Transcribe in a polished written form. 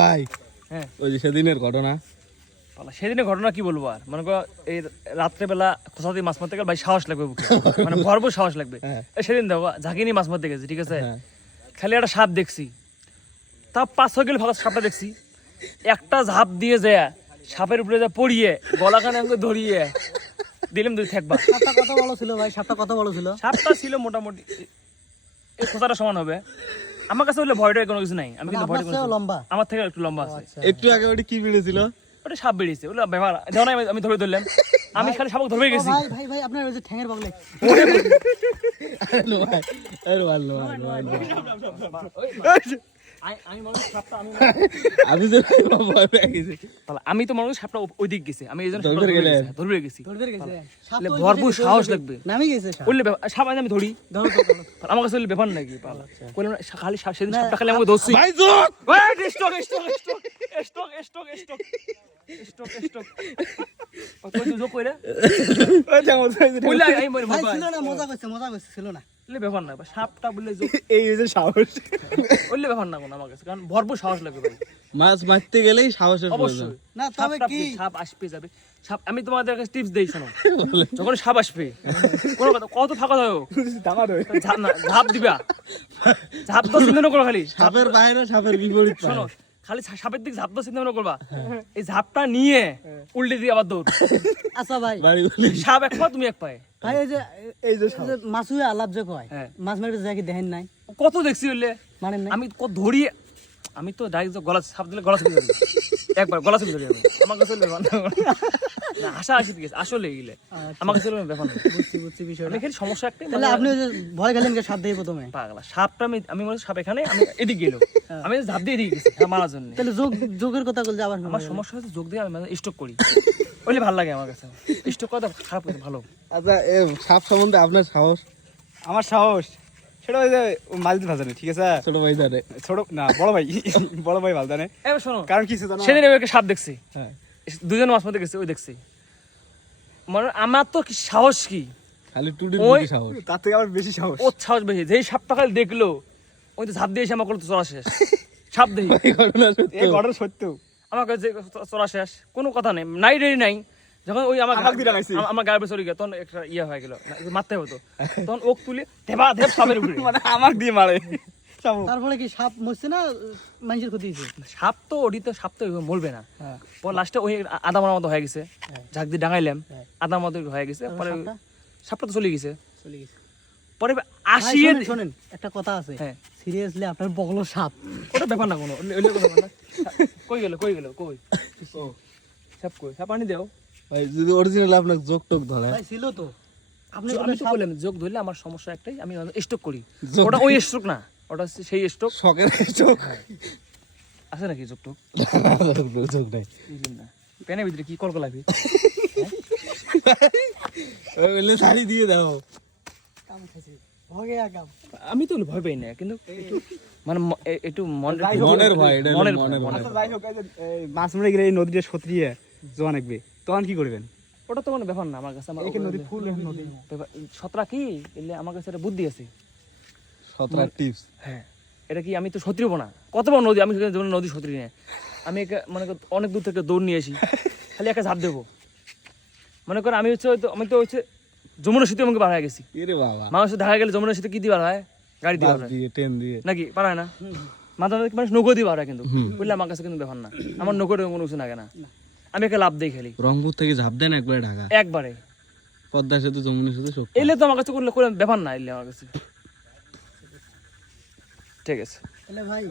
ভাই হ্যাঁ ওই যে সেদিনের ঘটনা, সেদিনের ঘটনা কি বলবো আর, মনে করো এই রাত্রেবেলা কোথাও দিয়ে মাছ মারতে গেলে ভাই সাহস লাগবে বুকে, মানে ভরপুর সাহস লাগবে। হ্যাঁ। সেদিন দেখো ঝাঁকিনি মাছ মারতে গেছি, ঠিক আছে, হ্যাঁ। খালি একটা সাপ দেখছি, তা 5-6 কিলো ফাঁকা সাপটা দেখছি, একটা ঝাঁপ দিয়ে যায় সাপের উপরে যা পড়িয়ে গলাখানে আমাকে ধরিয়ে দিলাম, দুই থাকবা। সাপটা কত বড় ছিল ভাই? সাপটা কত বড় ছিল? সাপটা ছিল মোটামুটি এই খোঁচাটা সমান হবে। আমার কাছে হলে ভয়টা কোনো কিছু নাই, আমি কিন্তু ভয়টা কোনো কিছু- লম্বা, আমার থেকে একটু লম্বা আছে। একটু আগে ওটি কি বেড়েছিল? ওটা সাপ বেরিয়েছে, ওগুলো ব্যাপার যেমন আমি ধরে ধরলাম, আমি খালি সাপক ধরে গেছি। ভাই ভাই ভাই আপনার ওই যে ঠ্যাঙের বগলে আমি যে ভয় পেয়ে গেছি। আমি তো মানুষ সাপটা ওই দিক গেছে, আমি এই জন্য ধরে গেলেন? ধরে গেছি। ধরবে গেছে সাপ তাহলে তো ভরপুর সাহস লাগবে। নামি গেছে সাপ। বললে সাপ আমি ধরি, ধরো তো ধরো। আমার কাছে বললে ব্যাপার নাকি পালা বললাম না, খালি সেদিন সাপটা খালি আমাকে ধরছি। ভাই যোগ stock stock stock stock stock stock stock stock কত যোগ কইরা ওই যে আমার সাইজে বললে আমি ভাই ভয় ছিল না, মজা করছে ছিল না। বললে ব্যাপার না, সাপটা বললে যোগ এই যে সাহস, বললে ব্যাপার না কোনো আমার কাছে, কারণ ভরপুর সাহস লাগবে ভাই, মাছ মারতে গেলেই সাহসের প্রয়োজন। অবশ্যই। না তবে সাপটা কি সাপ আসবে যাবে, সাপ আমি তোমাদের কাছে টিপস দেই, শোনো, যখন সাপ আসবে কোনো কথা কত ফাঁকা দাও ঝাঁপ দিবা, ঝাঁপ তো চিন্তা না করো, খালি সাপের বাইরে সাপের বিপরীত শোনো, পায়। খালি সাপের দিকে ঝাঁপ তো চিন্তা না করবা, এই ঝাঁপটা নিয়ে উল্টে দিয়ে আবার দৌড়, আচ্ছা ভাই বাড়ি বলি সাপ এক পা তুমি এক পায়ে। ভাই এই যে মাছুয়ে আলাপ যে কয় হ্যাঁ। মাছ মারতে যায় কি দেখেন নাই? কত দেখছি বললে, মানে নাই? আমি কত ধরিয়ে, আমি তো ডাইরেক্ট গলা সাপ দিলে গলা চেপে যাবে, একবার গলা চেপে যাবে, আমার কাছে ব্যাপার না, আশা আসি ঠিক আছে, আসলে গেলে আমার কাছে ব্যাপার না, বুঝছি বিষয়টা। আমি খালি সমস্যা একটাই, তাহলে আপনি ওই যে ভয় গেলেন কে সাপ দিয়ে প্রথমে? পাগলা সাপটা আমি মনে হয় সাপ এখানে, আমি এদিকে গেল, আমি ঝাঁপ দিয়ে এদিকে গেছি মারার জন্য। তাহলে যোগের কথা বলতে আবার আমার সমস্যা হচ্ছে যোগ দিয়ে আমি স্টক করি, ওইলে ভালো লাগে আমার কাছে, স্টক করা খারাপ হচ্ছে ভালো। আচ্ছা এ সাপ সম্বন্ধে আপনার সাহস? আমার সাহস সেটা ওই যে মাছ দিতে ভালো জানে, ঠিক আছে, ছোট ভাই জানে? ছোট না বড় ভাই বড় ভাই ভালো জানে, এবার শোনো, কারণ কিছু জানো সেদিন আমি একটা সাপ দেখছি, হ্যাঁ। দুজন মাছ মধ্যে গেছে, ওই দেখছি, মানে আমার তো কি সাহস কি, খালি টুডির ওই- বেশি সাহস। তার থেকে আবার বেশি সাহস। ও সাহস বেশি, যেই সাপটা খালি দেখলো ওই তো ঝাঁপ দিয়ে এসে আমার কোনো চড়া শেষ, সাপ দেখি এই ঘটনা সত্যি? এই ঘটনা সত্য। আমার কাছে চড়া শেষ, কোনো কথা নেই, নাই রেডি নাই, যখন ওই আমার আমাকে দিয়ে লাগাইছে। আমার গায়ের উপরে চলে গেল, তখন একটা ইয়ে হয়ে গেল, মারতে হতো, তখন ওক তুলে ধেবা ধেপ সাপের উপরে, মানে আমাকে দিয়ে মারে চাবো। তারপরে কি সাপ মরছে না মানুষের ক্ষতি হয়েছে? সাপ তো ওটি তো সাপ তো মরবে না, হ্যাঁ। পর লাস্টে ওই আদা মারার মতো হয়ে গেছে, ঝাঁক দিয়ে ডাঙাইলাম, হ্যাঁ। আদার মতো হয়ে গেছে, পরে সাপটা? সাপটা তো চলে গেছে, চলে গেছে। পরে ভাই, আসিয়ে শোনেন, একটা কথা আছে, হ্যাঁ। সিরিয়াসলি আপনার বগলো সাপ। ওটা ব্যাপার না কোনো, ওইলে কোনো ব্যাপার না। কই গেল কই ও সাপ কই, সাপ আনি দেও, ভাই যদি অরিজিনাল আপনার যোগ টোক ধরে, ভাই ছিল তো, আপনি আমি বললেন তো সাপ। বললাম যোগ ধরলে আমার সমস্যা একটাই, আমি স্টক করি, যোগ ওটা ওই স্ট্রোক না, ওটা হচ্ছে সেই স্ট্রোক, শখের যোগ আছে নাকি যোগ টোক যোগ নাই। না, পেনের ভিতরে কি কলকল লাগবে, ওই বললে শাড়ি দিয়ে দাও। কাম খাইছে, ভগে আগাম। আমি তো ভয় পাই না, কিন্তু একটু মানে একটু মনের ভয়, এটা হলো মনের মনের ভয়। ভয়। আচ্ছা যাই হোক, এই যে এই মাছ মরে গেলে এই নদীটা সতরিয়ে জোয়া নাকবে, তখন কি করবেন? ওটা তো কোনো ব্যাপার না আমার কাছে, আমার এখানে নদী ফুল নদী। সতরা কি এলে আমার কাছে একটা বুদ্ধি আছে, 17 টিপস। হ্যাঁ এটা কি, আমি তো সতরিব না, কত বড় নদী, আমি সেখানে যেমন নদী সতরি না, আমি মনে কর অনেক দূর থেকে দৌড় নিয়ে আসি, খালি একটা ঝাঁপ দেবো, মনে কর আমি তো হচ্ছে যমুনা সেতু আমাকে বার হয়ে গেছি, এরে বাবা, মানুষের দেখা গেলে যমুনা সেতু কি দিয়ে বার হয়, গাড়ি দিয়ে বাস বার হয় দিয়ে ট্রেন দিয়ে। নাকি, পার হয় না, মাঝে মাঝে মানুষ নৌকো দিয়ে বার হয়, কিন্তু বুঝলে আমার কাছে কিন্তু ব্যাপার না, আমার নৌকোর কোনো কিছু লাগে না, আমি একটা লাভ দিই খালি রংপুর থেকে ঝাঁপ দেন একবারে ঢাকা, একবারে, পদ্মা সেতু যমুনা সেতু সব। এলে তো আমার কাছে করলে ব্যাপার না, এলে আমার কাছে ঠিক আছে। তাহলে ভাই